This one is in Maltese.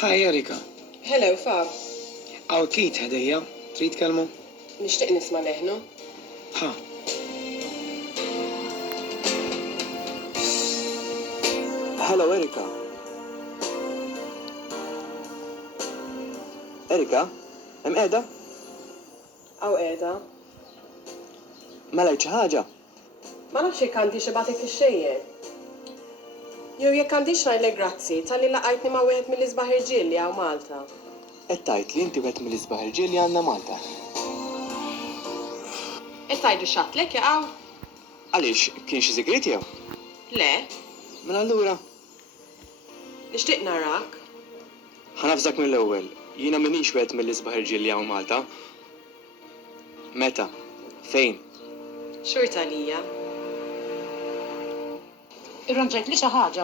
Hi, Erika. Hello, Fab. Għaw kiet ħedejja, trid kelmu? Nixtieq nisma' leħnu. Ha. Hello, Erika. Erika, hemm qiegħda? Aw qiegħda. Mela xi ħaġa? Ma nafx jekk għandi xi bagħtek ix-xejjer. Jew jekk għandix ngħidlek grazzi talli laqajtni ma' wieħed mill-isbaħ irġiel li hawn Malta. Qed tgħid li inti wieħed mill-isbaħ irġiel li għandna Malta. Qed tgħidu x'għatlek jaqgħu? Għaliex kien xi sigriet jew? Le, Mela allura nixtieq narak. ħanafżak mill-ewwel. Jiena m'iniex wieħed mill-isbaħ irġiel li hawn Malta. Meta? Fejn? Xurta lija. Irranġajt li xi ħaġa.